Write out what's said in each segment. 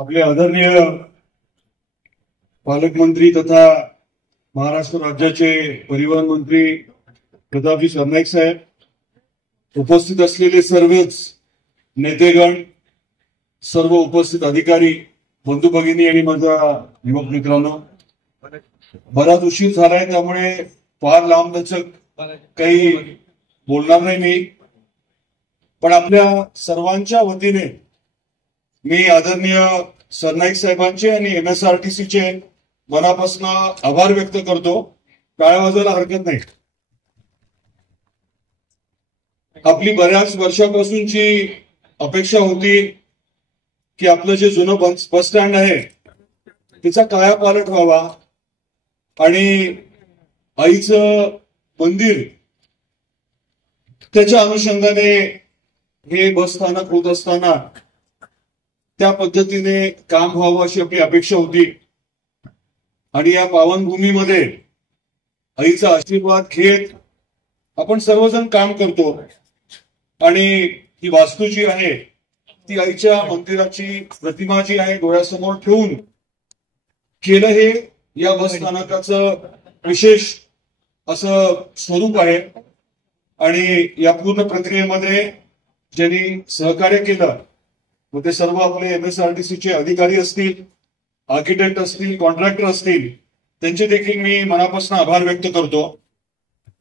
आपले आदरणीय पालकमंत्री तथा महाराष्ट्र राज्याचे परिवहन मंत्री प्रतापजी सरनाईक साहेब, उपस्थित असलेले सर्वच नेतेगण, सर्व उपस्थित अधिकारी, बंधू भगिनी आणि माझ्या युवक मित्रांनो, बराच उशीर झालाय त्यामुळे फार लांबलचक काही बोलणार नाही मी, पण आपल्या सर्वांच्या वतीने मी आदरणीय सरनाईक साहेबांचे आणि MSRTCचे मनापासून आभार व्यक्त करतो. टाळ्या वाजवायला हरकत नाही. आपली बऱ्याच वर्षापासूनची अपेक्षा होती की आपलं जे जुनं बस स्टँड आहे त्याचा कायापालट व्हावा आणि आईचं मंदिर त्याच्या अनुषंगाने हे बस स्थानक होत असताना त्या पद्धतीने काम व्हावं अशी आपली अपेक्षा होती. आणि या पावनभूमीमध्ये आईचा आशीर्वाद घेत आपण सर्वजण काम करतो आणि ही वास्तू जी आहे ती आईच्या मंदिराची प्रतिमा जी आहे डोळ्यासमोर ठेवून केलं, हे या बस स्थानकाचं विशेष असं स्वरूप आहे. आणि या पूर्ण प्रक्रियेमध्ये ज्यांनी सहकार्य केलं व ते सर्व आपले MSRTCचे अधिकारी असतील, आर्किटेक्ट असतील, कॉन्ट्रॅक्टर असतील, त्यांचे देखील मी मनापासून आभार व्यक्त करतो.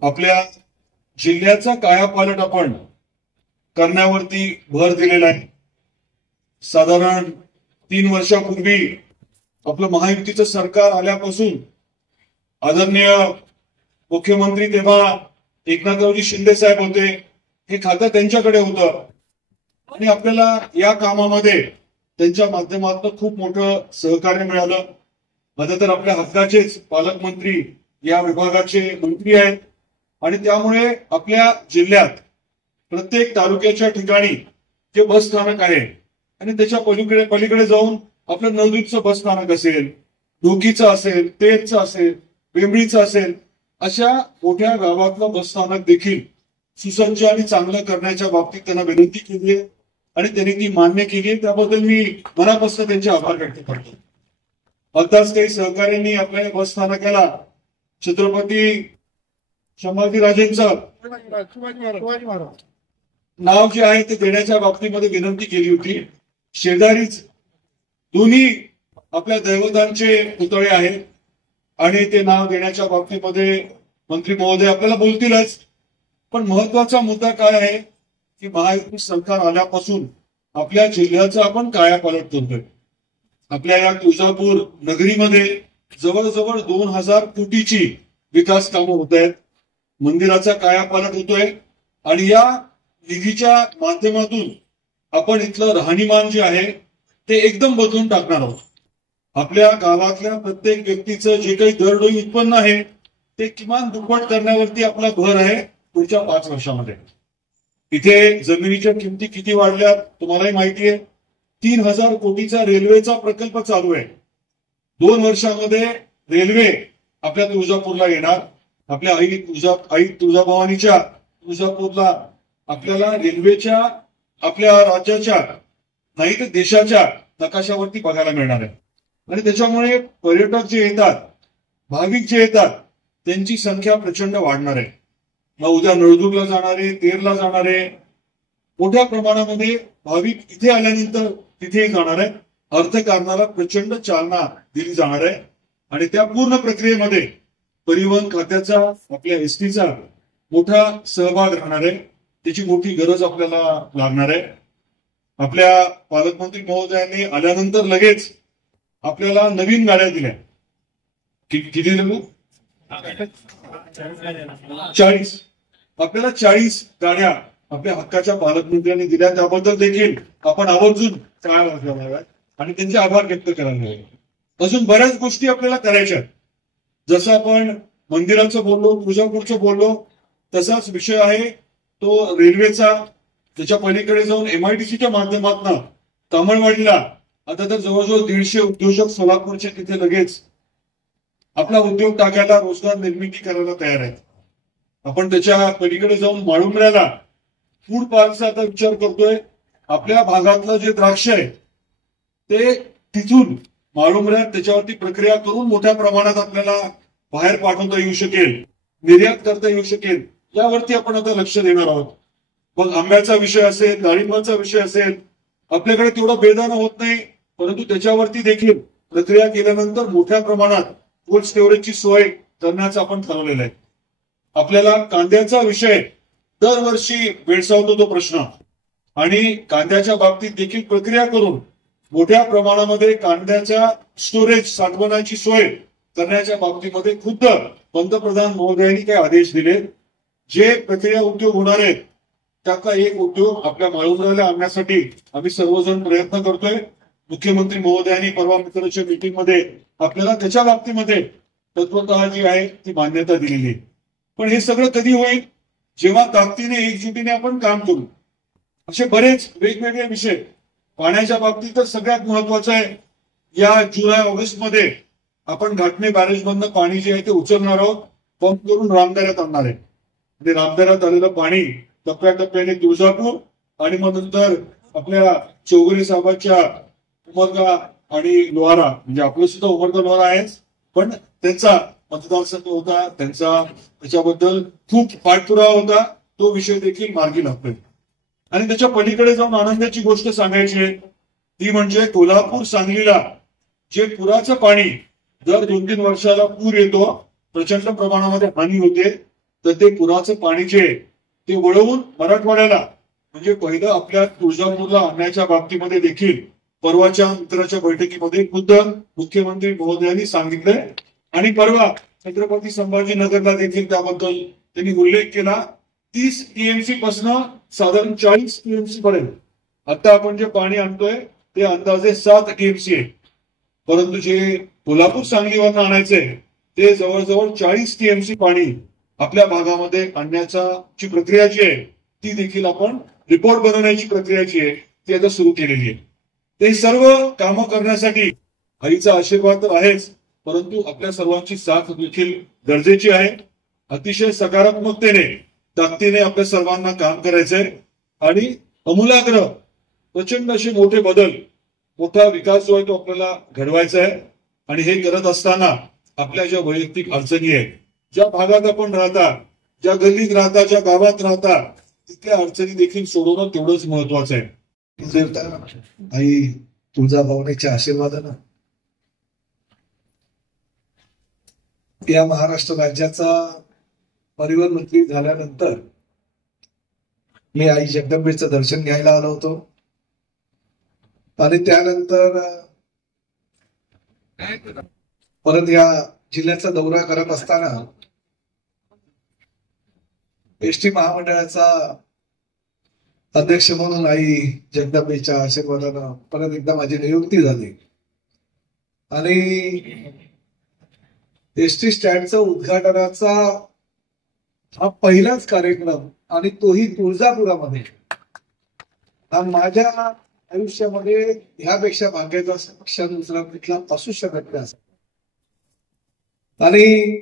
आपल्या जिल्ह्याचा कायापालट आपण करण्यावरती भर दिलेला आहे. साधारण 3 वर्षापूर्वी आपलं महायुतीचं सरकार आल्यापासून आदरणीय मुख्यमंत्री तेव्हा एकनाथरावजी शिंदे साहेब होते, हे खातं त्यांच्याकडे होतं आणि आपल्याला या कामामध्ये त्यांच्या माध्यमातून खूप मोठं सहकार्य मिळालं. आता तर आपल्या हक्काचेच पालकमंत्री या विभागाचे मंत्री आहेत आणि त्यामुळे आपल्या जिल्ह्यात प्रत्येक तालुक्याच्या ठिकाणी जे बस स्थानक आहे आणि त्याच्या पलीकडे जाऊन आपलं नवदीपचं बस स्थानक असेल, ढोकीचं असेल, तेजचं असेल, बेंबळीचं असेल, अशा मोठ्या गावातलं बस स्थानक देखील सुसज्ज आणि चांगलं करण्याच्या बाबतीत त्यांना विनंती केली आहे आणि त्यांनी ती मान्य केली आहे. त्याबद्दल मी मनापासून त्यांचे आभार व्यक्त करतो. आताच काही सहकार्यांनी आपल्या बस स्थानकाला छत्रपती संभाजीराजेंचं नाव जे आहे ते देण्याच्या बाबतीमध्ये विनंती केली होती. शेजारीच दोन्ही आपल्या दैवतांचे पुतळे आहेत आणि ते नाव देण्याच्या बाबतीमध्ये मंत्री महोदय आपल्याला बोलतीलच. पण महत्वाचा मुद्दा काय आहे की महायुती सरकार आल्यापासून आपल्या जिल्ह्याचा आपण कायापालट करतोय. आपल्या या तुळजापूर नगरीमध्ये जवळजवळ 2000 कोटीची विकास कामं होत आहेत. मंदिराचा कायापालट होतोय आणि या निधीच्या माध्यमातून आपण इथलं राहणीमान जे आहे ते एकदम बदलून टाकणार आहोत. आपल्या गावातल्या प्रत्येक व्यक्तीचं जे काही दरडोई उत्पन्न आहे ते किमान दुप्पट करण्यावरती आपला भर आहे पुढच्या 5 वर्षामध्ये. इथे जमिनीच्या किमती किती वाढल्यात तुम्हालाही माहिती आहे. 3000 कोटीचा रेल्वेचा प्रकल्प चालू आहे. 2 वर्षामध्ये रेल्वे आपल्या तुळजापूरला येणार. आपल्या आई तुळजाभवानीच्या तुळजापूरला आपल्याला रेल्वेच्या आपल्या राज्याच्या नाही तर देशाच्या नकाशावरती बघायला मिळणार आहे. आणि त्याच्यामुळे पर्यटक जे येतात, भाविक जे येतात, त्यांची संख्या प्रचंड वाढणार आहे. मग उद्या नळदुर्गला जाणारे, तेरला जाणारे मोठ्या प्रमाणामध्ये भाविक इथे आल्यानंतर तिथेही जाणार आहे. अर्थकारणाला प्रचंड चालना दिली जाणार आहे आणि त्या पूर्ण प्रक्रियेमध्ये परिवहन खात्याचा, आपल्या STचा मोठा सहभाग राहणार आहे. त्याची मोठी गरज आपल्याला लागणार आहे. आपल्या पालकमंत्री महोदयांनी आल्यानंतर लगेच आपल्याला नवीन गाड्या दिल्या. किती दिल्या? 40. आपल्याला 40 गाड्या आपल्या हक्काच्या पालकमंत्र्यांनी दिल्या. त्याबद्दल देखील आपण आवर्जून टाळ्या वाजवाव्यात आणि त्यांचे आभार व्यक्त करायला हवे. अजून बऱ्याच गोष्टी आपल्याला करायच्या. जसं आपण मंदिराचं बोललो, तुळजापूरचं बोललो, तसाच विषय आहे तो रेल्वेचा. त्याच्या पलीकडे जाऊन MIDCच्या माध्यमातून तामिळवाडीला आता तर जवळजवळ 150 उद्योजक सोलापूरचे तिथे लगेच आपला उद्योग टाकायला, रोजगार निर्मिती करायला तयार आहेत. आपण त्याच्या पलीकडे जाऊन माळुंबऱ्याला फूड पार्कचा आता विचार करतोय. आपल्या भागातलं जे द्राक्ष आहे ते तिथून माळुंबऱ्यात त्याच्यावरती प्रक्रिया करून मोठ्या प्रमाणात आपल्याला बाहेर पाठवता येऊ शकेल, निर्यात करता येऊ शकेल, यावरती आपण आता लक्ष देणार आहोत. मग आंब्याचा विषय असेल, डाळिंबाचा विषय असेल, आपल्याकडे तेवढं बेदाणं होत नाही, परंतु त्याच्यावरती देखील प्रक्रिया केल्यानंतर मोठ्या प्रमाणात कोल्ड स्टोरेजची सोय करण्याचं आपण ठरवलेलं आहे. आपल्याला कांद्याचा विषय दरवर्षी भेडसावतो तो प्रश्न, आणि कांद्याच्या बाबतीत देखील प्रक्रिया करून मोठ्या प्रमाणामध्ये कांद्याच्या स्टोरेज साठवण्याची सोय करण्याच्या बाबतीमध्ये खुद्द पंतप्रधान महोदयांनी काही आदेश दिले. जे प्रक्रिया उद्योग होणार आहेत त्याचा एक उद्योग आपल्या माळुंबऱ्याला आणण्यासाठी आम्ही सर्वजण प्रयत्न करतोय. मुख्यमंत्री महोदयांनी परवा मित्राच्या मीटिंगमध्ये आपल्याला त्याच्या बाबतीमध्ये तत्वतः जी आहे ती मान्यता दिलेली आहे. पण हे सगळं कधी होईल? जेव्हा ताकदीने एकजुटीने आपण काम करू. असे बरेच वेगवेगळे विषय. पाण्याच्या बाबतीत तर सगळ्यात महत्वाचं आहे, या जुलै ऑगस्ट मध्ये आपण घाटणे बॅरेज मधनं पाणी जे आहे ते उचलणार आहोत, पंप करून रामदाऱ्यात आणणार आहे. म्हणजे रामदाऱ्यात आलेलं पाणी टप्प्याटप्प्याने तुळजापूर आणि मग नंतर आपल्या चौगुले साहेबांच्या उमरगा आणि लोहारा, म्हणजे आपलं सुद्धा उमरगा लोहारा आहेच, पण त्यांचा मतदारसंघ होता, त्यांचा त्याच्याबद्दल खूप पाठपुरावा होता, तो विषय देखील मार्गी लागतोय. आणि त्याच्या पलीकडे जाऊन आनंदाची गोष्ट सांगायची आहे ती म्हणजे कोल्हापूर सांगलीला जे पुराचं पाणी दर 2-3 वर्षाला पूर येतो, प्रचंड प्रमाणामध्ये हानी होते, तर ते पुराचं पाणी जे ते वळवून मराठवाड्याला म्हणजे पहिलं आपल्या तुळजापूरला आणण्याच्या बाबतीमध्ये देखील परवाच्या मित्राच्या बैठकीमध्ये खुद्द मुख्यमंत्री महोदयांनी सांगितलंय. आणि परवा छत्रपती संभाजीनगरला देखील त्याबद्दल त्यांनी उल्लेख केला. 30 टीएमसी पासून साधारण 40 टीएमसी पर्यंत आता आपण जे पाणी आणतोय ते अंदाजे 7 टीएमसी आहे, परंतु जे कोल्हापूर सांगलीवरनं आणायचंय ते जवळजवळ 40 टीएमसी पाणी आपल्या भागामध्ये आणण्याची प्रक्रिया जी आहे ती देखील आपण रिपोर्ट बनवण्याची प्रक्रिया जी आहे ती आता सुरू केलेली आहे. ते सर्व कामं करण्यासाठी आईचा आशीर्वाद तर आहेच, परंतु आपल्या सर्वांची साथ देखील गरजेची आहे. अतिशय सकारात्मकतेने ताकदीने आपल्या सर्वांना काम करायचंय आणि अमूलाग्र प्रचंड असे मोठे बदल, मोठा विकास जो आहे तो आपल्याला घडवायचा आहे. आणि हे करत असताना आपल्या ज्या वैयक्तिक अडचणी आहेत, ज्या भागात आपण राहता, ज्या गल्लीत राहता, ज्या गावात राहता, तिथल्या अडचणी देखील सोडवणं तेवढंच महत्वाचं आहे. आई तुळजाभवानीच्या आशीर्वादानं या महाराष्ट्र राज्याचा परिवहन मंत्री झाल्यानंतर मी आई जगदंबेचं दर्शन घ्यायला आलो होतो. आणि त्यानंतर परत या जिल्ह्याचा दौरा करत असताना एसटी महामंडळाचा अध्यक्ष म्हणून आई जगदंबेच्या आशीर्वादानं परत एकदा माझी नियुक्ती झाली. आणि एसटी स्टँडचा उद्घाटनाचा हा पहिलाच कार्यक्रम, आणि तोही तुळजापुरामध्ये, हा माझ्या आयुष्यामध्ये ह्यापेक्षा भाग्याचा क्षण दुसरा कुठला असू शकत नाही. आणि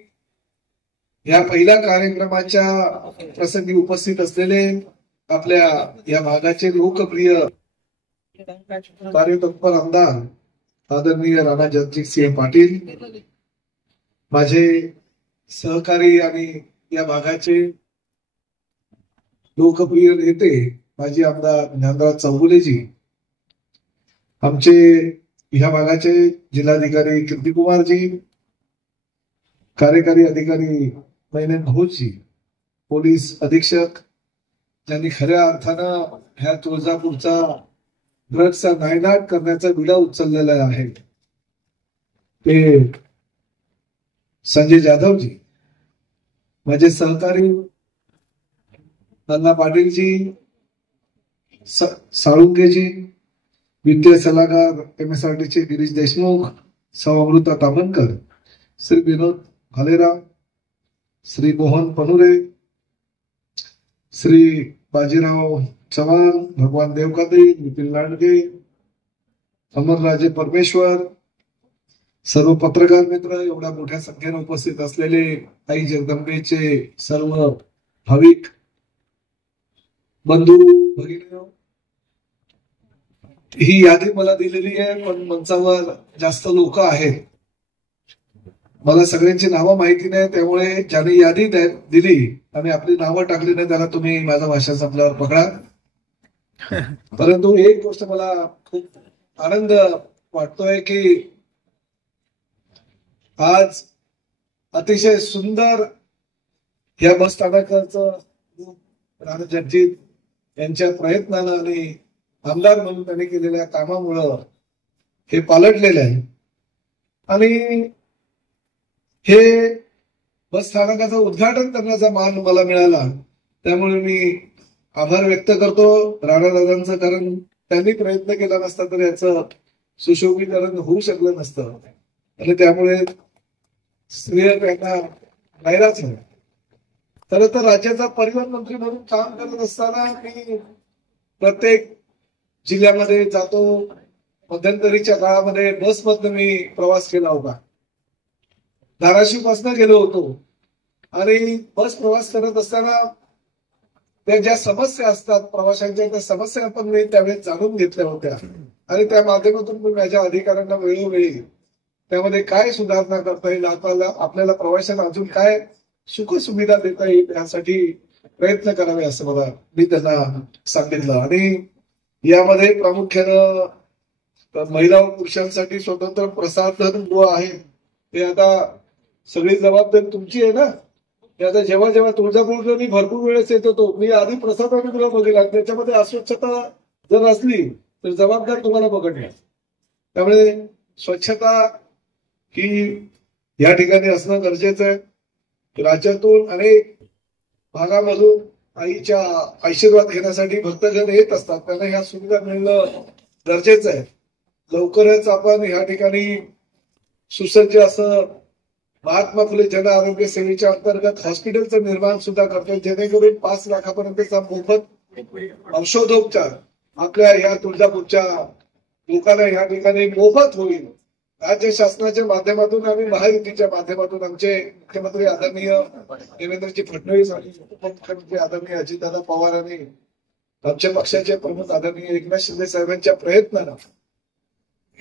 या पहिल्या कार्यक्रमाच्या प्रसंगी उपस्थित असलेले आपल्या या भागाचे लोकप्रिय कार्यतत्पर आमदार आदरणीय राणा जगजितसिंह पाटील, माझे सहकारी आणि या भागाचे लोकप्रिय नेते माजी आमदार ज्ञानराज चौगुलेजी, आमचे ह्या भागाचे जिल्हाधिकारी कीर्तिकुमारजी, कार्यकारी अधिकारी मैनेन भाऊजी, पोलीस अधीक्षक ज्यांनी खऱ्या अर्थानं ह्या तुळजापूरचा ड्रग्सचा नायनाट करण्याचा विडा उचललेला आहे, ते संजय जाधवजी, माझे सहकारी अण्णा पाटीलजी, साळुंकेजी, वित्तीय सल्लागार MSRTचे गिरीश देशमुख, सौ अमृता तामणकर, श्री विनोद भालेराव, श्री मोहन पनुरे, श्री बाजीराव चव्हाण, भगवान देवकाते, नितीन लांडगे, अमरराजे परमेश्वर, सर्व पत्रकार मित्र, एवढ्या मोठ्या संख्येने उपस्थित असलेले आई जगदंबेचे सर्व भाविक बंधू भगिनी, ही यादी मला दिलेली आहे, पण मंचावर जास्त लोक आहेत, मला सगळ्यांची नावं माहिती नाही, त्यामुळे ज्याने यादी दिली आणि आपली नावं टाकली नाही त्याला तुम्ही माझं भाषण संपल्यावर पकडा. परंतु एक गोष्ट मला खूप आनंद वाटतोय की आज अतिशय सुंदर या बस स्थानकाचं राणा जगजीत यांच्या प्रयत्नानं आणि आमदार म्हणून त्यांनी केलेल्या कामामुळं हे पालटलेलं आहे. आणि हे बस स्थानकाचं उद्घाटन करण्याचा मान मला मिळाला, त्यामुळे मी आभार व्यक्त करतो राणादादांचं, कारण त्यांनी प्रयत्न केला नसता तर याचं सुशोभीकरण होऊ शकलं नसतं. आणि त्यामुळे स्त्रिया त्यांना जाहिरात झाली. खरं तर राज्याचा परिवहन मंत्री म्हणून काम करत असताना मी प्रत्येक जिल्ह्यामध्ये जातो. मध्यंतरीच्या काळामध्ये बसमधनं मी प्रवास केला होता, धाराशिव पासून गेलो होतो. आणि बस प्रवास करत असताना त्या ज्या समस्या असतात प्रवाशांच्या, त्या समस्या पण मी त्यावेळेस जाणून घेतल्या होत्या. आणि त्या माध्यमातून मी माझ्या अधिकाऱ्यांना वेळोवेळी त्यामध्ये काय सुधारणा करता येईल, आपल्याला प्रवाशांना अजून काय सुखसुविधा देता येईल यासाठी प्रयत्न करावे असं मी त्यांना सांगितलं. आणि यामध्ये प्रामुख्यानं महिला व पुरुषांसाठी स्वतंत्र प्रसाधन गृह आहे, ते आता सगळी जबाबदारी तुमची आहे ना. आता जेव्हा जेव्हा तुळजापूरला मी भरपूर वेळेस येत होतो, मी आधी प्रसाधनगृह बघितला, त्याच्यामध्ये अस्वच्छता जर असली तर जबाबदार तुम्हाला पकडणार. त्यामुळे स्वच्छता ही या ठिकाणी असणं गरजेचं आहे. राज्यातून अनेक भागामधून आईच्या आशीर्वाद घेण्यासाठी भक्तजन येत असतात, त्यांना ह्या सुविधा मिळणं गरजेचं आहे. लवकरच आपण ह्या ठिकाणी सुसज्ज असं महात्मा फुले जन आरोग्य सेवेच्या अंतर्गत हॉस्पिटलचं निर्माण सुद्धा करतोय, जेणेकरून 5 लाखापर्यंतचा मोफत औषधोपचार आपल्या या तुळजापूरच्या लोकांना या ठिकाणी मोफत होईल. राज्य शासनाच्या माध्यमातून आणि महायुतीच्या माध्यमातून आमचे मुख्यमंत्री आदरणीय देवेंद्रजी फडणवीस आणि उपमुख्यमंत्री आदरणीय अजितदादा पवार आणि आमच्या पक्षाचे प्रमुख आदरणीय एकनाथ शिंदे साहेबांच्या प्रयत्नानं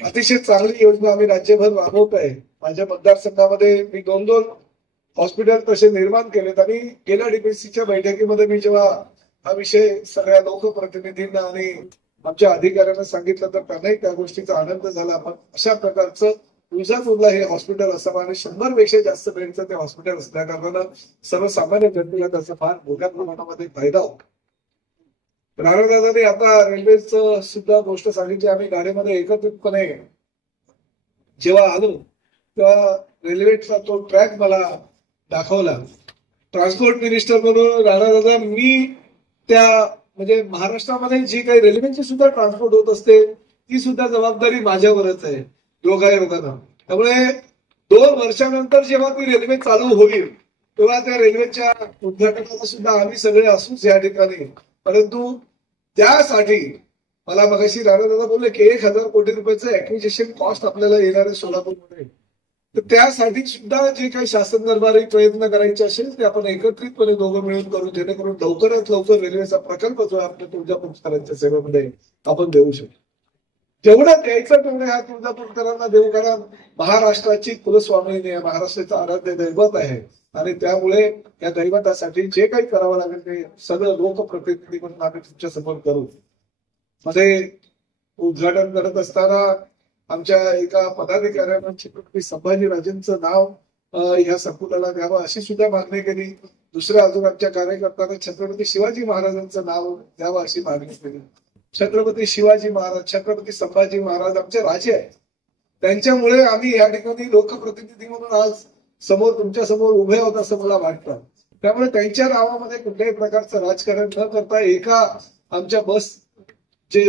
अतिशय चांगली योजना आम्ही राज्यभर राबवतोय. माझ्या मतदारसंघामध्ये मी 2 हॉस्पिटल तसे निर्माण केलेत. आणि गेल्या डीपीसीच्या बैठकीमध्ये मी जेव्हा हा विषय सगळ्या लोकप्रतिनिधींना आणि आमच्या अधिकाऱ्यांना सांगितलं तर त्यांनाही त्या गोष्टीचा आनंद झाला. आपण अशा प्रकारचं तुळजापूरला हे हॉस्पिटल असावं आणि 100 पेक्षा जास्त बेडचं ते हॉस्पिटल असल्या कारणानं सर्वसामान्य जनतेला त्याचा फार मोठ्या प्रमाणामध्ये फायदा होतो. राणादादांनी आता रेल्वेचं सुद्धा गोष्ट सांगितली. आम्ही गाडीमध्ये एकत्रितपणे जेव्हा आलो तेव्हा रेल्वेचा तो ट्रॅक मला दाखवला. ट्रान्सपोर्ट मिनिस्टर म्हणून राणादादा मी त्या म्हणजे महाराष्ट्रामध्ये जी काही रेल्वेची सुद्धा ट्रान्सपोर्ट होत असते ती सुद्धा जबाबदारी माझ्यावरच आहे योगायोगानं. त्यामुळे 2 वर्षानंतर जेव्हा ती रेल्वे चालू होईल तेव्हा त्या रेल्वेच्या उद्घाटनाला सुद्धा आम्ही सगळे असूच या ठिकाणी. परंतु त्यासाठी मला मगाशी राणादादा बोलले की 1,000 कोटी रुपयाचं ऍक्विजिशन कॉस्ट आपल्याला येणार आहे सोलापूरमध्ये. तर त्यासाठी सुद्धा जे काही शासन दरबारी प्रयत्न करायचे असेल ते आपण एकत्रितपणे दोघं मिळून करू, जेणेकरून लवकरात लवकर रेल्वेचा प्रकल्प जो आपल्या तुळजापूरकरांच्या सेवेमध्ये आपण देऊ शकतो. जेवढं द्यायचं तेवढं ह्या तुळजापूरकरांना देऊ, कारण महाराष्ट्राची कुलस्वामिनी महाराष्ट्राचं आराध्य दैवत आहे. आणि त्यामुळे या दैवतासाठी जे काही करावं लागेल ते सगळं लोकप्रतिनिधी म्हणून आम्ही तुमच्या समोर करू. मध्ये उद्घाटन करत असताना आमच्या एका पदाधिकाऱ्यानं छत्रपती संभाजीराजेंचं नाव ह्या संकुलाला द्यावं अशी सुद्धा मागणी केली. दुसऱ्या अजून आमच्या कार्यकर्त्यांना छत्रपती शिवाजी महाराजांचं नाव द्यावं अशी मागणी केली. छत्रपती शिवाजी महाराज, छत्रपती संभाजी महाराज आमचे राजे आहेत, त्यांच्यामुळे आम्ही या ठिकाणी लोकप्रतिनिधी म्हणून आज समोर तुमच्या समोर उभे आहोत असं मला वाटतं. त्यामुळे त्यांच्या नावामध्ये कुठल्याही प्रकारचं राजकारण न करता एका आमच्या बस जे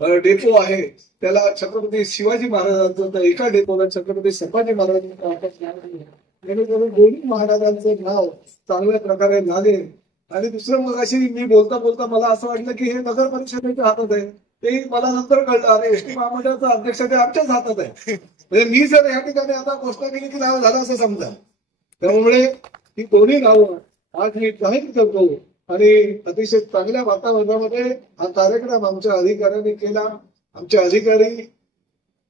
डेपो आहे त्याला छत्रपती शिवाजी महाराजांचं, तर एका डेपोला छत्रपती संभाजी महाराजांचं, जेणेकरून दोन्ही महाराजांचं नाव चांगल्या प्रकारे लागेल. आणि दुसरं मग अशी मी बोलता बोलता मला असं वाटलं की हे नगर परिषदेच्या हातात आहे, ते मला नंतर कळलं आणि एसटी महामंडळाचं अध्यक्ष ते आमच्याच हातात आहे. म्हणजे मी जर या ठिकाणी आता घोषणा केली की नाव झालं असं समजा. त्यामुळे ही दोन्ही नावं आज मी जाहीर करतो आणि अतिशय चांगल्या वातावरणामध्ये हा कार्यक्रम आमच्या अधिकाऱ्यांनी केला. आमचे अधिकारी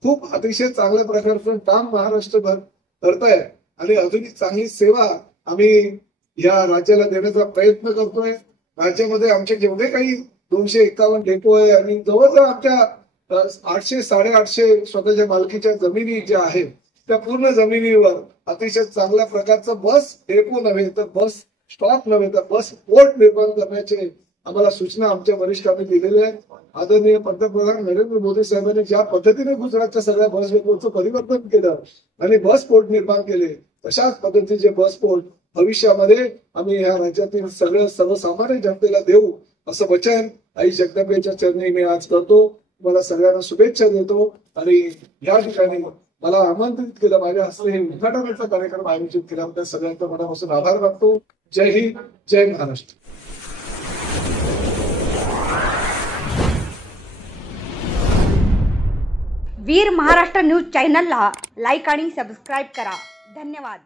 खूप अतिशय चांगल्या प्रकारचं काम महाराष्ट्रभर करताय आणि अजूनही चांगली सेवा आम्ही या राज्याला देण्याचा प्रयत्न करतोय. राज्यामध्ये आमचे जेवढे काही 251 डेपो आहे आणि जवळजवळ आमच्या 800-850 स्वतःच्या मालकीच्या जमिनी ज्या आहेत त्या पूर्ण जमिनीवर अतिशय चांगल्या प्रकारचं बस डेपो नव्हे तर बस स्टॉप नव्हे तर बस पोर्ट निर्माण करण्याचे आम्हाला सूचना आमच्या वरिष्ठांनी दिलेल्या आहेत. आदरणीय पंतप्रधान नरेंद्र मोदी साहेबांनी ज्या पद्धतीने गुजरातच्या सगळ्या बस डेपोचं परिवर्तन केलं आणि बस पोर्ट निर्माण केले तशाच पद्धतीचे बस पोर्ट भविष्यामध्ये आम्ही ह्या राज्यातील सर्वसामान्य जनतेला देऊ असं वचन आई जगदंबेच्या चरणी मी आज करतो. मला सगळ्यांना शुभेच्छा देतो आणि या ठिकाणी मला आमंत्रित केलं माझ्या हस्ते हे उद्घाटनाचा कार्यक्रम आयोजित केल्याबद्दल सगळ्यांचा मनापासून आभार मानतो. जय हिंद, जय महाराष्ट्र. वीर महाराष्ट्र न्यूज चॅनलला लाईक आणि सबस्क्राईब करा. धन्यवाद.